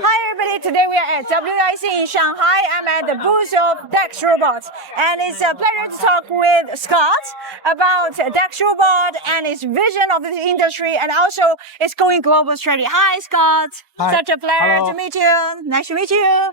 Hi everybody, today we are at WAIC in Shanghai. I'm at the booth of DexRobot's, and it's a pleasure to talk with Scott about DexRobot and its vision of the industry and also its going global strategy. Hi Scott, Hi. Such a pleasure Hello. to meet you. Nice to meet you.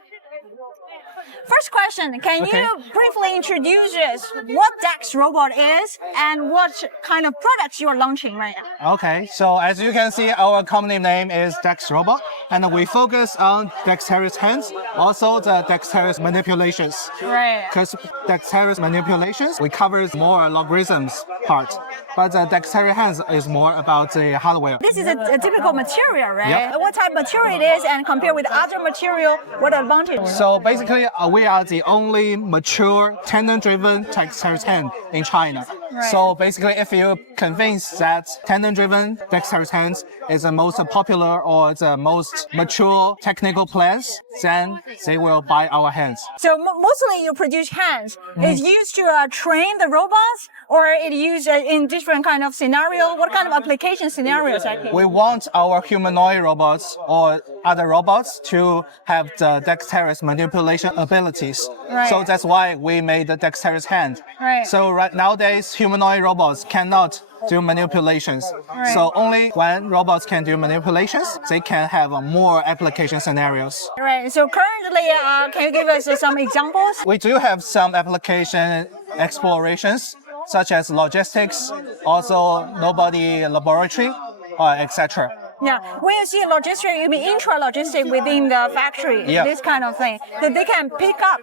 First question, can you briefly introduce us what DexRobot is and what kind of products you are launching right now? Okay, so as you can see, our company name is DexRobot, and we focus on dexterous hands, also the dexterous manipulations. Right. Because dexterous manipulations, we cover more logarithms part, but the dexterous hands is more about the hardware. This is a typical material, right? Yep. What type of material it is, and compared with other material, what advantage? So basically, we are the only mature tendon-driven dexterous hand in China. Right. So basically, if you convince that tendon-driven dexterous hands is the most popular or the most mature technical plans, then they will buy our hands. So mostly you produce hands. It's used to train the robots, or it used in different kind of scenario. What kind of application scenarios actually? We want our humanoid robots or other robots to have the dexterous manipulation abilities. Right. So that's why we made the dexterous hand. Right. So nowadays, humanoid robots cannot do manipulations. Right. So only when robots can do manipulations, they can have more application scenarios. Right. So currently, can you give us some examples? We do have some application explorations, such as logistics, also nobody laboratory, etc. Yeah, when you see logistics, you mean intra-logistics within the factory, Yeah. this kind of thing. That they can pick up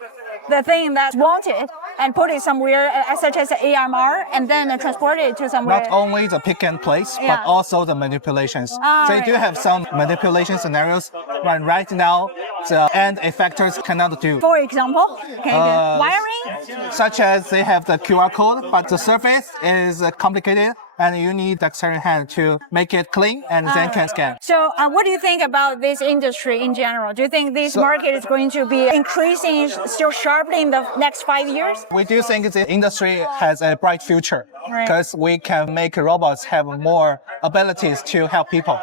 the thing that's wanted and put it somewhere, such as AMR, and then transport it to somewhere. Not only the pick and place, Yeah. but also the manipulations. They right. do have some manipulation scenarios, but right now, the end effectors cannot do. For example, can you do wiring? Such as they have the QR code, but the surface is complicated, and you need dexterous hand to make it clean and then can scan. So what do you think about this industry in general? Do you think this market is going to be increasing still sharply in the next 5 years? We do think the industry has a bright future Right. because we can make robots have more abilities to help people.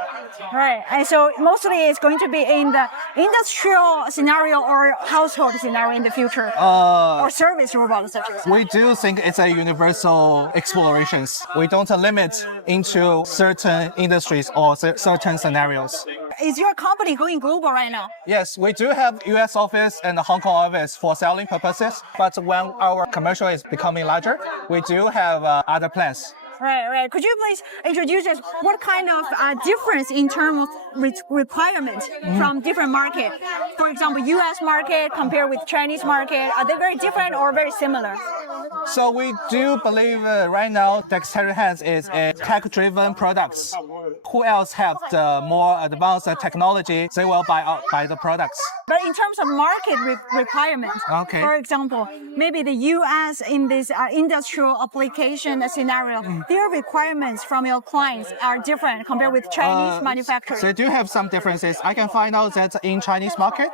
Right, and so mostly it's going to be in the industrial scenario or household scenario in the future, or service robots such as. We do think it's a universal explorations. We don't limit into certain industries or certain scenarios. Is your company going global right now? Yes, we do have US office and Hong Kong office for selling purposes, but when our commercial is becoming larger, we do have other plans. Right. Could you please introduce us what kind of difference in terms of requirement from different market? For example, US market compared with Chinese market, are they very different or very similar? So we do believe right now dexterous hands is a tech-driven products. Who else have the more advanced technology, they will buy the products. But in terms of market requirements, Okay. for example, maybe the US in this industrial application scenario, their requirements from your clients are different compared with Chinese manufacturers. They do have some differences. I can find out that in Chinese market,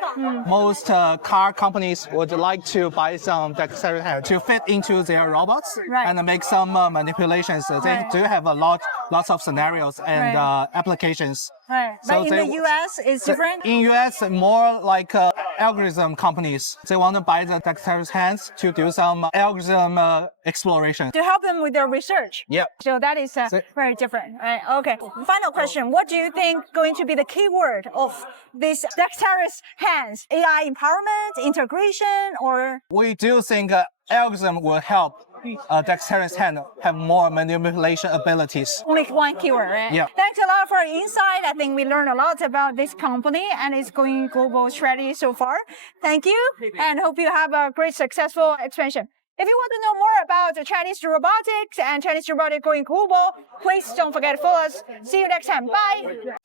most car companies would like to buy some dexterous hand to fit into their robots Right. and make some manipulations. They Right. do have lots of scenarios and applications. Right. So But in the US, it's different? In US, more like algorithm companies. They want to buy the dexterous hands to do some algorithm exploration. To help them with their research. Yep. So that is very different, right? Okay. Final question. What do you think going to be the key word of this dexterous hands? AI empowerment, integration, or? We do think algorithm will help dexterous hand have more manipulation abilities. Only one keyword, right? Yeah. Thanks a lot for your insight. I think we learned a lot about this company and its going global strategy so far. Thank you, and hope you have a great successful expansion. If you want to know more about the Chinese robotics and Chinese robotic going global, please don't forget to follow us. See you next time. Bye.